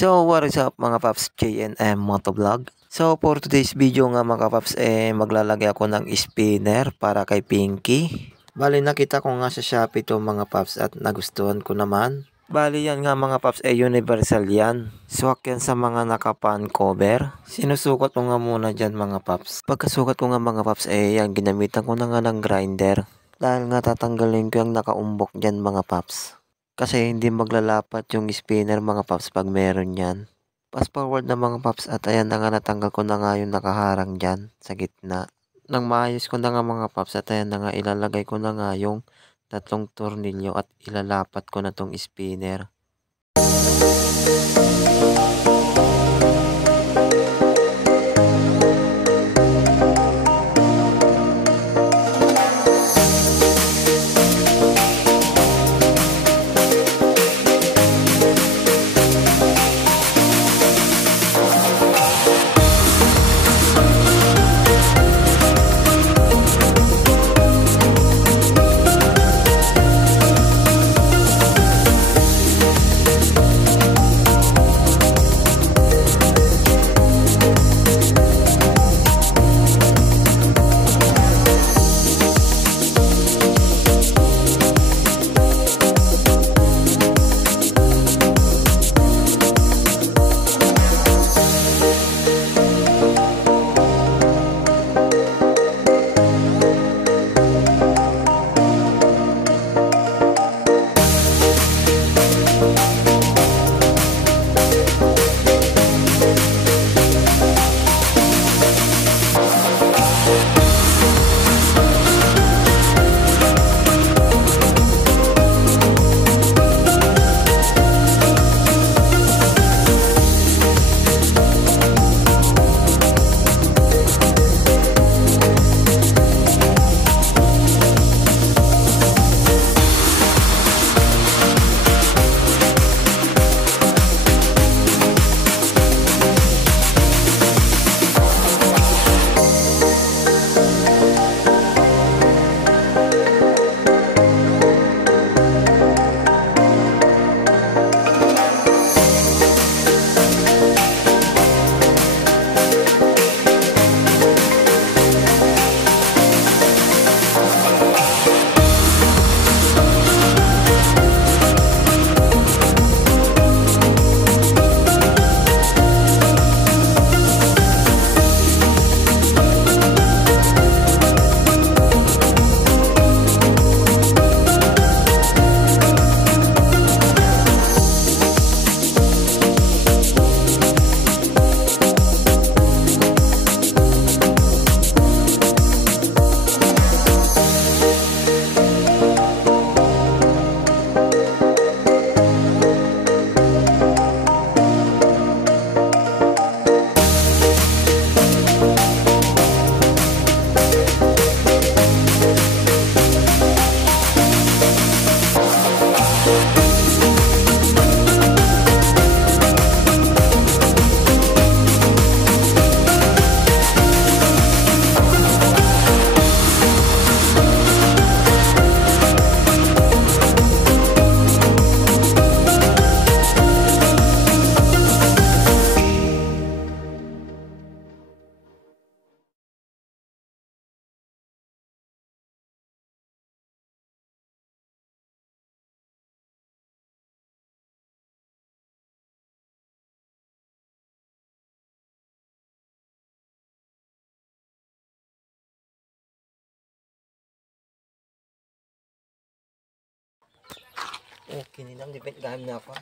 So what is up mga paps, JNM Motovlog. So for today's video nga mga paps, maglalagay ako ng spinner para kay Pinky. Bali nakita ko nga sa Shopee to mga paps at nagustuhan ko naman. Bali yan nga mga paps, universal yan. Swak yan sa mga naka-pan cover. Sinusukat ko nga muna dyan mga paps. Pagkasukat ko nga mga paps, yan ginamitan ko na nga ng grinder. Dahil nga tatanggalin ko yung nakaumbok dyan mga paps. Kasi hindi maglalapat yung spinner mga paps pag meron yan. Fast forward na mga paps at ayan na nga natanggal ko na nga yung nakaharang dyan sa gitna. Nang maayos ko na nga mga paps at ayan na nga ilalagay ko na nga yung tatlong tornilyo at ilalapat ko na tong spinner. Okay nilang dipit gam na ako.